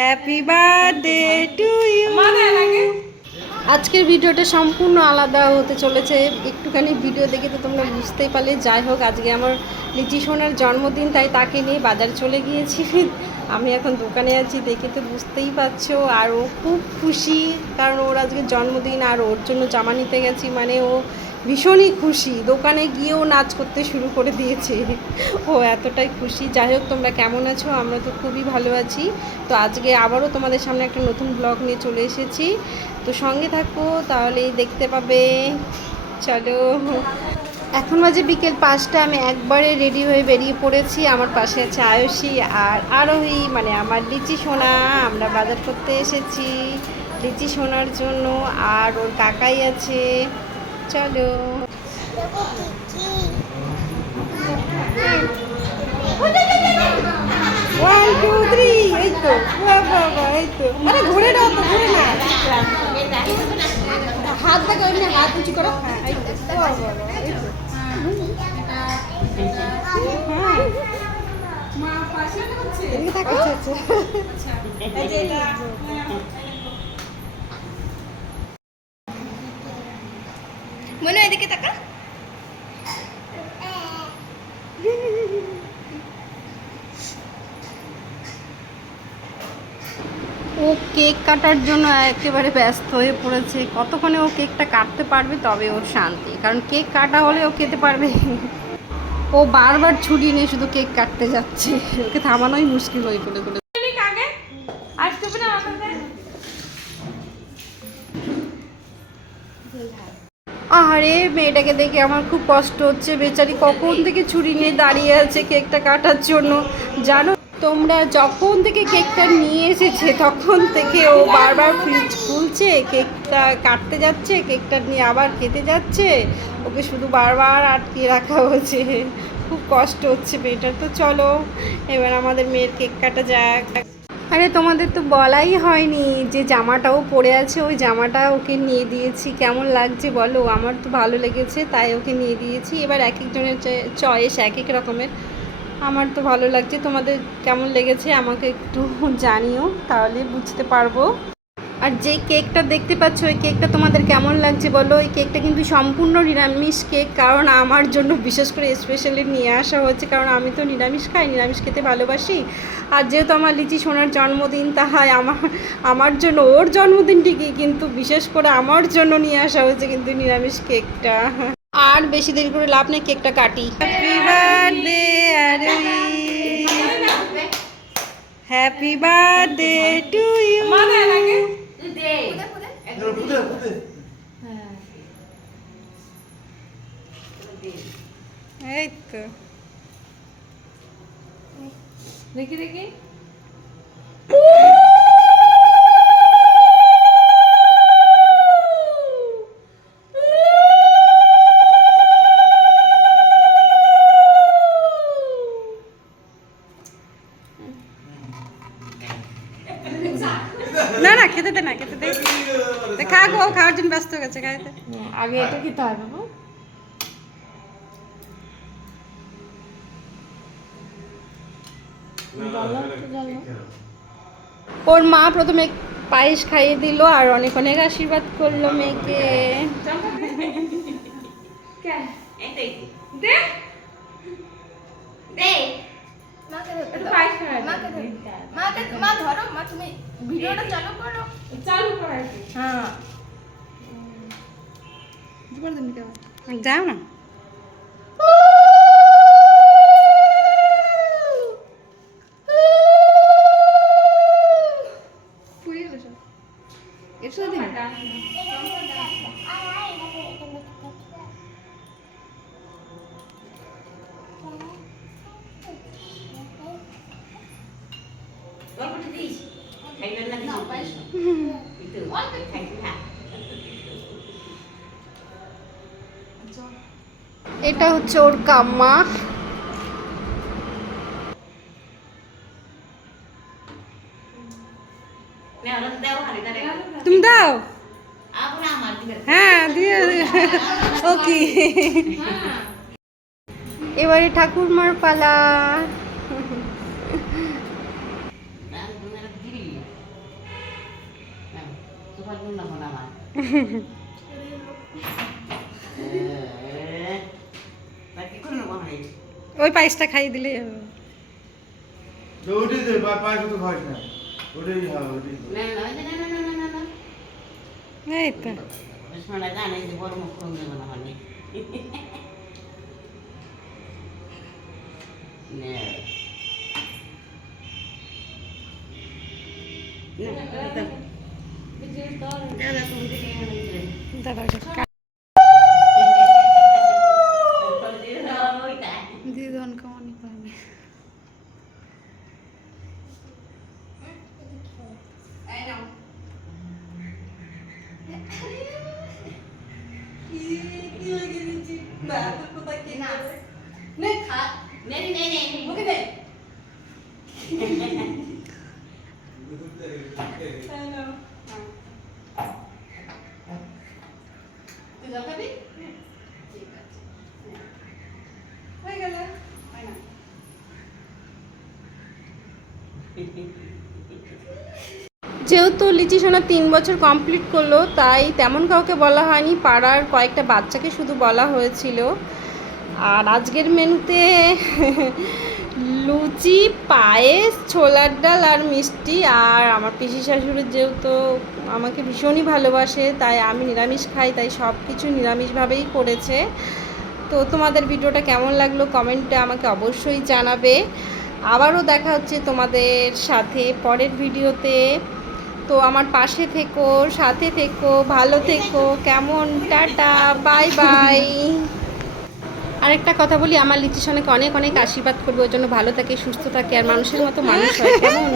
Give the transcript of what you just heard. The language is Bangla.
Happy birthday to you. আজকের ভিডিওটা সম্পূর্ণ আলাদা হতে চলেছে, একটুখানি ভিডিও দেখে তো তোমরা বুঝতেই পারলে। যাই হোক, আজকে আমার লিচি সোনার জন্মদিন, তাই তাকে নিয়ে বাজার চলে গিয়েছি। আমি এখন দোকানে আছি, দেখে তো বুঝতেই পারছো। আর ও খুব খুশি, কারণ ওর আজকে জন্মদিন, আর ওর জন্য জামা নিতে গেছি, মানে ও ভীষণই খুশি। দোকানে গিয়েও নাচ করতে শুরু করে দিয়েছে, ও এতটাই খুশি। যাই হোক, তোমরা কেমন আছো? আমরা তো খুবই ভালো আছি। তো আজকে আবারও তোমাদের সামনে একটা নতুন ব্লগ নিয়ে চলে এসেছি, তো সঙ্গে থাকো, তাহলেই দেখতে পাবে। চলো, এখন বাজে বিকেল 5টা। আমি একবারে রেডি হয়ে বেরিয়ে পড়েছি। আমার পাশে আছে আয়ুষী আর আরোহী, মানে আমার লিচি সোনা। আমরা বাজার করতে এসেছি লিচি সোনার জন্য, আর ওর কাকাই আছে। চলো, 1 2 3, এই তো বাবা, এই তো। আরে ঘুরে নাও তো, ঘুরে না, হাত দেখো, এমনি হাত উঁচু করো। হ্যাঁ, এই তো বাবা, এই তো। হ্যাঁ, মা পাশে হচ্ছে, এদিকে তাকাচ্ছে। আচ্ছা, এই যে এটা মনে, এদিকে তাকা। ও কেক কাটার জন্য একেবারে ব্যস্ত হয়ে পড়েছে। কতক্ষণে ও কেকটা কাটতে পারবে তবে ওর শান্তি, কারণ কেক কাটা হলে ও খেতে পারবে। ও বারবার ছুটি নিয়ে শুধু কেক কাটতে যাচ্ছে, ওকে থামানোই মুশকিল হয়ে পড়ে পড়ে। আরে মেয়েটাকে দেখে আমার খুব কষ্ট হচ্ছে, বেচারি কখন থেকে ছুরি নিয়ে দাঁড়িয়ে আছে কেকটা কাটার জন্য। জানো তোমরা, যখন থেকে কেকটা নিয়ে এসেছে তখন থেকে ও বারবার ফ্রিজ খুলছে, কেকটা কাটতে যাচ্ছে, কেকটা নিয়ে আবার খেতে যাচ্ছে। ওকে শুধু বারবার আটকিয়ে রাখা হয়েছে, খুব কষ্ট হচ্ছে মেয়েটার। তো চলো, এবার আমাদের মেয়ের কেক কাটা যাক। আরে তোমাদের তো বলাই হয়নি যে জামাটাও পরে আছে, ওই জামাটা ওকে নিয়ে দিয়েছি। কেমন লাগছে বলো? আমার তো ভালো লেগেছে, তাই ওকে নিয়ে দিয়েছি। এবার এক একজনের চয়েস এক এক রকমের। আমার তো ভালো লাগছে, তোমাদের কেমন লেগেছে আমাকে একটু জানিও, তাহলে বুঝতে পারবো। আর যে কেকটা দেখতে পাচ্ছ, ওই কেকটা তোমাদের কেমন লাগছে বলো? এই কেকটা কিন্তু সম্পূর্ণ নিরামিষ কেক, কারণ আমার জন্য বিশেষ করে স্পেশালি নিয়ে আসা হয়েছে, কারণ আমি তো নিরামিষ খাই, নিরামিষ খেতে ভালোবাসি। আর যেহেতু আমার লিচি সোনার জন্মদিন, তাই আমার জন্য, ওর জন্মদিন ঠিকই, কিন্তু বিশেষ করে আমার জন্য নিয়ে আসা হয়েছে কিন্তু নিরামিষ কেকটা। আর বেশি দেরি করে লাভ নেই, কেকটা কাটি। হ্যাপি বার্থডে আরোহী, হ্যাপি বার্থডে টু ইউ। এই তো দেখি দেখি। না না, খেতে দে না, খেতে দে। খা গো, খাওয়ার জন্য ব্যস্ত হয়ে গেছে, খাইতে। আগে এটা খেতে হবে। ওর মা প্রথমে পায়েস খাইয়ে দিল, আর অনেক অনেক আশীর্বাদ করলো মেয়েকে। যাও না, এটা হচ্ছে ওর কাম্মা। তুমি দাও। হ্যাঁ দিয়ে ওকে। এবারে ঠাকুরমার পালা। পারবো না এখন আমার তা কি করে নেবো আমি ওই পায়েসটা খাইয়ে দিলেই হবে। তো ওটাই দে পায়ে তো খাস না ওটাই হবে ওটাই না না না না না না না এই তো শোনা জানে যে বড় মুখ করে দেবো না মানে দাদা দিদন কেমন পাবে যেহেতু লিচি সোনা 3 বছর কমপ্লিট করলো, তাই তেমন কাউকে বলা হয়নি, পাড়ার কয়েকটা বাচ্চাকে শুধু বলা হয়েছিল। আর আজকের মেনুতে লুচি, পায়েস, ছোলার ডাল আর মিষ্টি। আর আমার পিসি শাশুড়ি যেহেতু আমাকে ভীষণই ভালোবাসে, তাই আমি নিরামিষ খাই, তাই সব কিছু নিরামিষভাবেই করেছে। তো তোমাদের ভিডিওটা কেমন লাগলো কমেন্টে আমাকে অবশ্যই জানাবে। আবারও দেখা হচ্ছে তোমাদের সাথে পরের ভিডিওতে। তো আমার পাশে থেকো, সাথে থেকো, ভালো থেকো, কেমন, টাটা, বাই বাই। আরেকটা কথা বলি, আমার লিচি সোনাকে অনেক অনেক আশীর্বাদ করবে, ওর জন্য ভালো থাকে, সুস্থ থাকে আর মানুষের মতো মানুষ হয়, কেমন?